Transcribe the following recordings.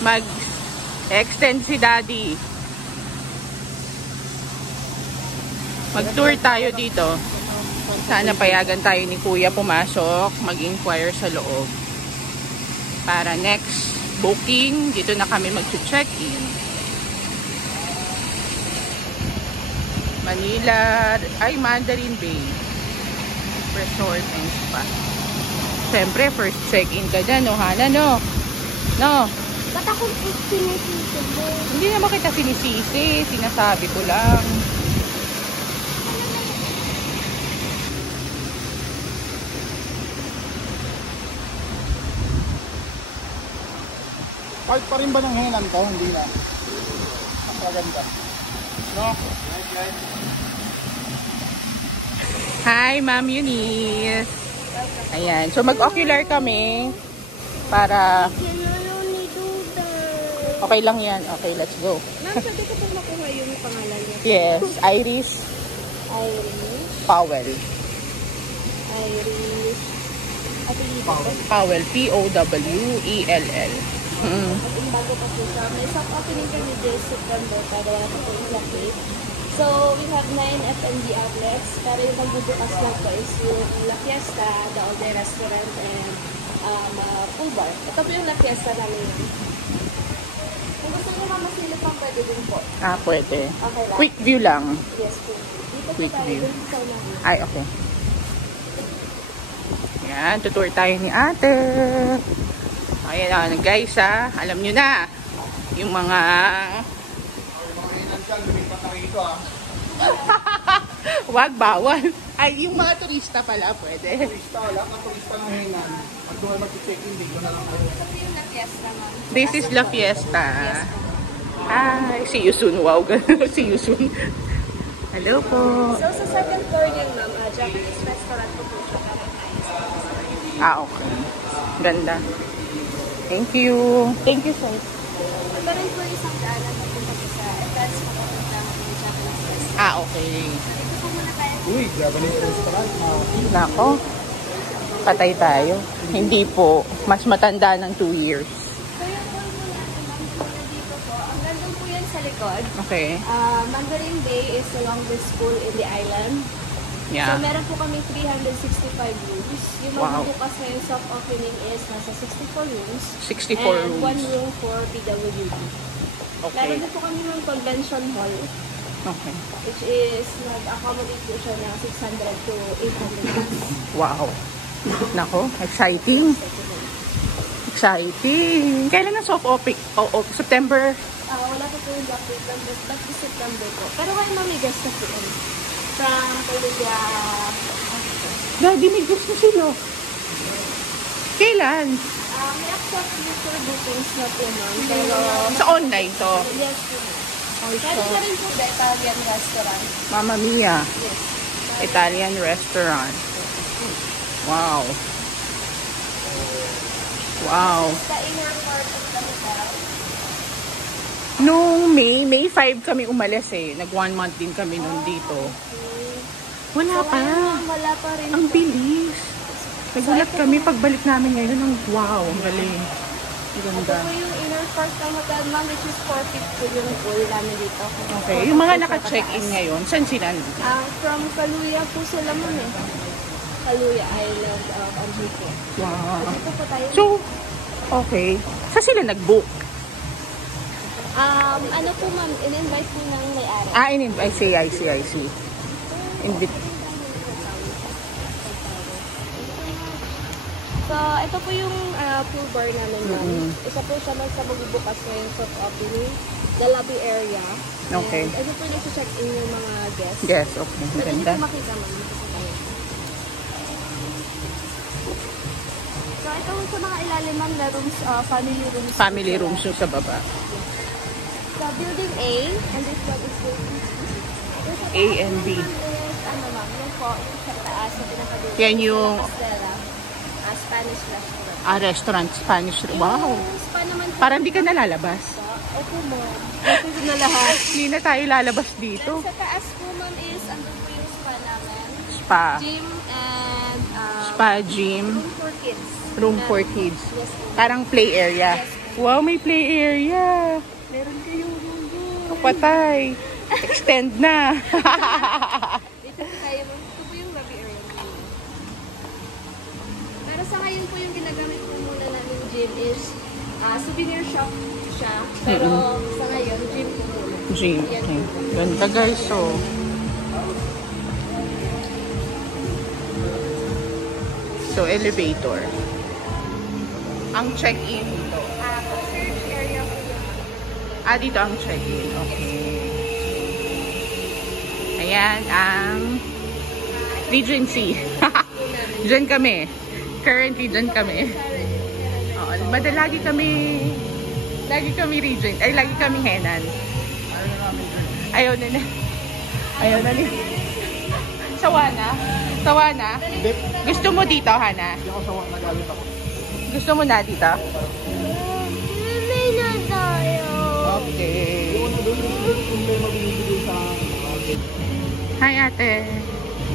mag-extend si Daddy. Mag-tour tayo dito. Sana payagan tayo ni Kuya pumasok, mag-inquire sa loob. Para next booking, dito na kami mag-check-in. Manila, Mandarin Bay Resort and Spa. Siyempre, first check-in ka dyan, no, Hana, no? No? Ba't akong sinisisi mo? Hindi naman kita sinisisi, sinasabi ko lang. Part pa rin ba ng hinan to? Hindi na. Ang maganda. No? Hi, Ma'am Eunice. Ayan. So, mag-ocular kami para... Okay lang yan. Okay, let's go. Ma'am, pwede ko bang makuha yung pangalan niya? Yes. Irish Powell. Irish. Powell. P-O-W-E-L-L. At bago pa po siya. May soft opening kami this September para wala pa po yung laki. So, we have 9 F&B outlets. Pero yung magbubukas lang po is yung La Fiesta, the All Day Restaurant, and pool bar. Ito po yung La Fiesta namin. Kung gusto nyo mamasilip ang pwede din po. Ah, pwede. Okay lang. Quick view lang. Yes po. Dito Quick po tayo. view. Dito sa unahan. Ay, okay. Yan, tutour tayo ni ate. Ayan, guys, ha. Alam nyo na. Yung mga... Wag, bawal. Ay, yung mga turista pala, pwede. Turista, lahat ng turista ng hinan. Pag doon mag-check-in, dito na lang kayo. Ito po yung La Fiesta, ma'am. This is La Fiesta. Hi, see you soon. Wow, see you soon. Hello po. So, sa second floor din, ma'am, Japanese restaurant po po siya. Ah, okay. Ganda. Thank you. Thank you, sir. Ito rin po isang daanan na punta po sa advance mapapunta ng Japanese restaurant. Ah, okay. Ito po muna tayo. Uy, Japanese restaurant. Nako. Patay tayo. Hindi po. Mas matanda ng 2 years. So, yung pool mo natin, ma'am, dito po. Ang gandang po yan sa likod. Okay. Mandarin Bay is the longest pool in the island. So, Yeah. meron po kami 365 rooms. Yung Wow. magbubukas na yung soft opening is nasa 64 rooms. 64 and rooms. 1 room for PWD. Okay. Meron din po kami ng convention hall, Okay. which is nag-accommodate po siya ng 600 to 800 rooms. Wow. Nako, exciting. Exciting. Kailan na soft opening? September? Wala pa po yung block date, but this September po. Pero kayo may guest na po yun. From Columbia. Daddy, may gusto sila. Kailan? May accept user bookings na po, ma'am. Pero, Sa online to. yes po. Pwede na rin po the Italian restaurant. Mamma Mia. Yes. Italian restaurant. Wow. Wow. The inner part of the hotel. Nung May 5 kami umalis eh. Nag 1 month din kami nun dito. Wala So, pa. ngayon, wala pa rin. Ang bilis. Nagulat kami pagbalik namin ngayon. Wow, ang galing. Ang Ito ganda. po yung inner part ng hotel, ma'am, which is 4 feet po yung pool namin dito. Okay. Yung mga naka-check-in ngayon, saan sila? From Kaluya po sila, ma'am eh. Kaluya Island of Antique. Wow. Dito po tayo. So, okay. Saan sila nag-book? Ano po, ma'am, in-invite po ng may-ari. I see. So, ito po yung pool bar namin, ma'am. Isa po siya sa magbubukas ngayon soft opening, the lobby area. Okay. And ito po yung check in yung mga guests. Yes, okay. Ang So, hindi ganda. po makita, ma'am. Dito po tayo. So, ito po sa mga ilalim, ma'am, na rooms, family rooms. Family rooms yung sa baba. So, building A, and this one is building B. A and B. Ano, ma'am, yung po, yung sa taas, sa pinaka-building. Yan yung Spanish restaurant. Restaurant, Spanish. Wow. Yung spa naman po. Parang di ka nalalabas. Opo, ma'am. Ito na lahat. Hindi na tayo lalabas dito. Then, sa taas po, ma'am, is andun po yung spa namin. Spa. Gym and Spa, gym. room for kids. Room for kids. Yes, po. Parang play area. Yes, po. Wow, may play area. Meron kayong Kapatay. Extend na. dito po tayo. Ito po yung lobby area namin. Pero sa ngayon po yung ginagamit po muna namin gym is souvenir shop siya. Pero sa ngayon, gym po muna. Gym. Okay. Ganda guys, so. So, elevator. Ang check-in dito. Search area po yun. Dito ang check-in. Okay. Ayan, ang Regency. Diyan kami. Currently, diyan kami. Oo, lagi kami Regent. Ay, lagi kami Henan. Ayaw na na. Ayaw na ni. Sawana? Sawana? Gusto mo dito, Hana? Hindi ako sawa, nagalit ako. Gusto mo na dito? May na tayo. Okay. Kung may mabibigay sa Hi, ate.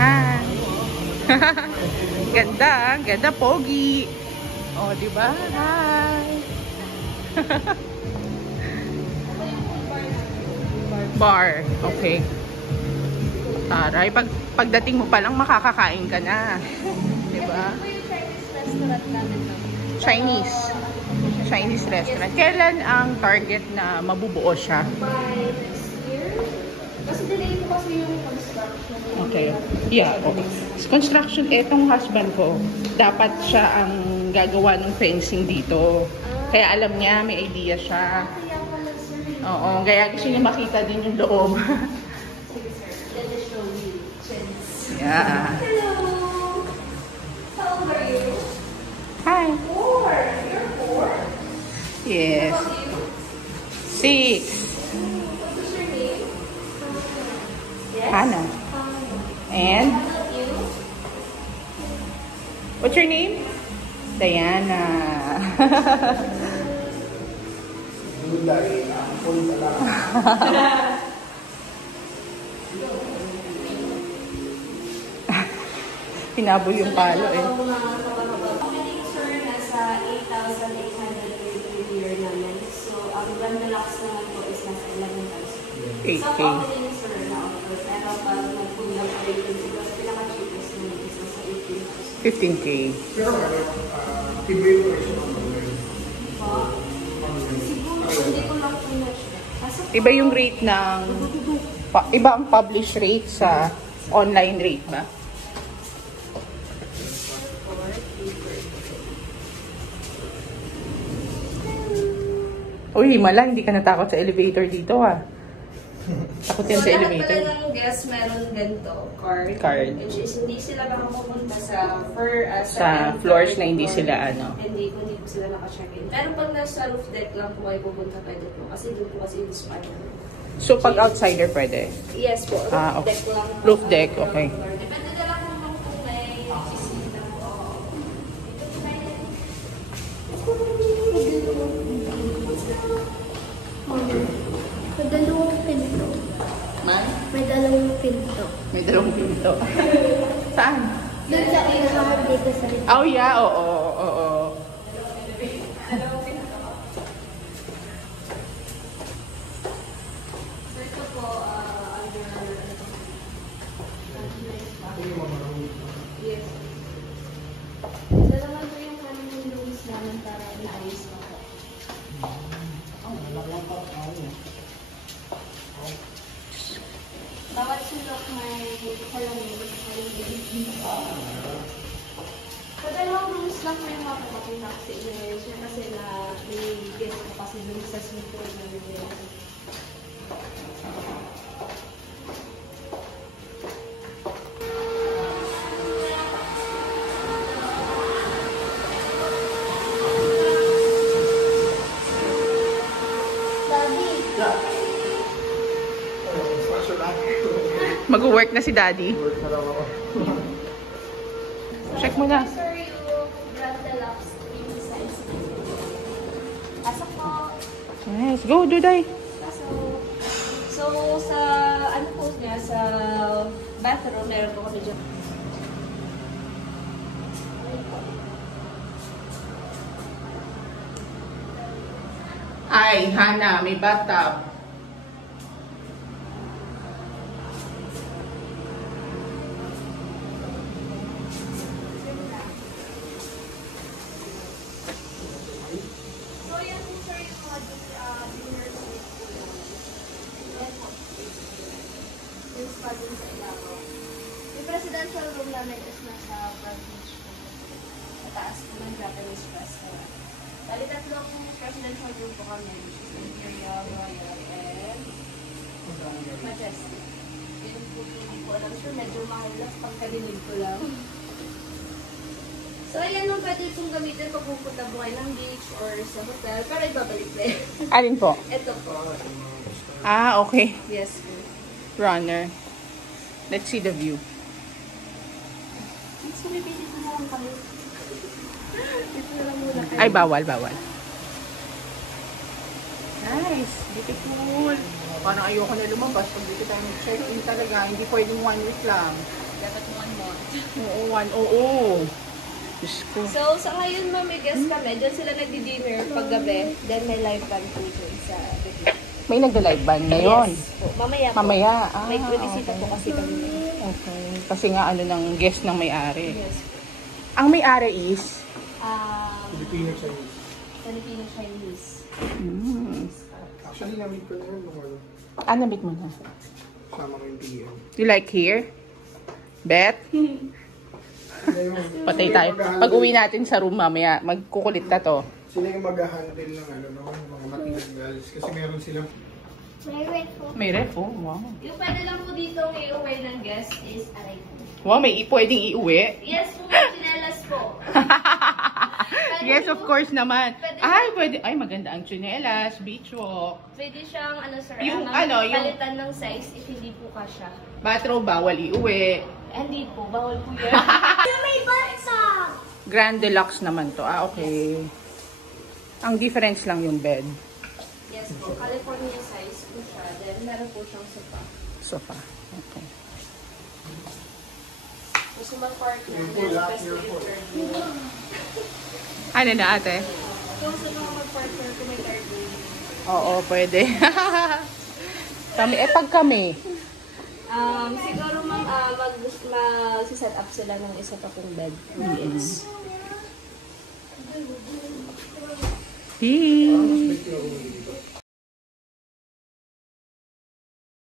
Hi. Ganda, ganda, pogi. Oh, di ba? Hi. Bar. Okay. Taray, pagdating mo pa lang makakakain ka na. Di ba? Ito po yung Chinese restaurant namin. Chinese restaurant. Kailan ang target na mabubuo siya? By next year. Kasi delay po kasi yung construction. Okay. Yeah, okay. Construction, etong husband ko, dapat siya ang gagawa ng fencing dito. Kaya alam niya, may idea siya. Kaya pala sir. Oo, kaya gusto niya makita din yung loob. Sige sir, let me show you. Chance. Yeah. Hello! How old are you? Hi. 4. You're 4? Yes. How about you? 6. What's your name? Yes? Hannah. And, How about you? what's your name? Diana. Pinabol yung palo eh. Opening sir, nasa 8,800 per year namin. So, ang Gandalax naman po is nasa 11,000. 8K. So, opening sir na offer. Pero pag nagpulang pa rin kasi mas pinaka-cheapest naman is nasa 18,000. 15K. Pero iba yung presyo ng Siguro, hindi ko lang po na siya. Kaso, Iba yung rate ng... Iba ang published rate sa online rate ba? Uy, Himala, hindi ka natakot sa elevator dito ah. Takot yan sa lahat elevator. pala ng guests meron ganito, Card. Which is, hindi sila makapupunta sa Sa floors na hindi sila ano. Hindi po sila naka-check-in. Pero pag nasa roof deck lang po kayo pupunta, pwede po. Kasi doon po kasi yung spot. So, pag outsider pwede? Yes po, roof Okay. deck lang. Roof deck, okay. Depende na lang kung may bisita po. May dalawang pinto. Man? May dalawang pinto. May dalawang pinto. Saan? Doon sa pinakaman dito sa likod. Oh yeah, oo. So ito po, yes. Ito naman po yung honeymoon rooms namin para i-ayos na po. Bawat sulok may salamin. Sa dalawang rooms lang po yung mapapakita kasi i-ayos niya kasi na may guest po kasi dun sa suite na nila. Mag-work na si Daddy. Check mo na. Sir, yung Grand Deluxe king size. Pasok po. Yes, go, Duday. Pasok. So, sa ano po niya, sa bathroom, meron po kami dyan. Ay, Hana, may bathtub. So, yan po sir yung mga dinner suite po yan. Yan po. Yung spa dun sa ilaw. Yung presidential room namin is nasa front beach po. Sa taas po ng Japanese restaurant. Bali, tatlong presidential room po kami, which is Imperial, Royal, and Majestic. Yun po, hindi po alam. Sure, medyo mahal lang pag kadinig ko lang. So, ayan nung pwede itong gamitin pag pupunta po kayo ng beach or sa hotel. Pero ibabalik na yun. Alin po? Ito po. Ah, okay. Yes po. Runner. Let's see the view. So, bibili ko na lang kami. Dito na lang muna kayo. Ay, bawal, bawal. Nice. Beautiful. Parang ayoko na lumabas pag dito tayo mag-check-in talaga. Hindi pwedeng 1 week lang. Dapat 1 month. Oo. Diyos ko. So, sa ngayon, may guest kami. Diyan sila nagdi-dinner pag gabi. Then, may live band po dyan sa gabi. May nagda-live band ngayon. Yes po. Mamaya po. Mamaya. May bisita po kasi kami. Okay. Kasi nga ano ng guest ng may-ari. Yes po. Ang may-ari is? Filipino Chinese. Filipino Chinese. Actually, namit ko na yun nung ano. Namit mo na. Sama ko yung PM. You like here? Bet? Patay tayo. Pag uwi natin sa room mamaya, magkukulit na to. Sila yung mag-handle ng ano, no? Mga materials. Kasi meron silang May red po. May ref, oh. Wow. Yung pwede lang po dito i-away ng guest is aray po. Wow, may pwedeng iuwi. Yes po, chinelas po. Yes, of course naman. Pwede Ay, pwede. Ay, maganda ang tsinelas, beach walk. Pwede siyang, sir, Yung ano, yung- palitan ng size if hindi po kasya. Bathrobe, bawal iuwi. Hindi po, bawal po yan. May bansa! Grand Deluxe naman to. Ah, okay. Ang difference lang yung bed. Yes po, California size po siya. Then, meron po siyang sofa. Sofa. Okay. Gusto mag-partner, Yung then pula, best yung to pula. return. Ano na, ate? Kung gusto mo mag-partner, kung may third baby. Oo, pwede. Kami, pag kami. Siguro ma'am, mag-set up sila ng isa pa pong bed. Yes. Hey.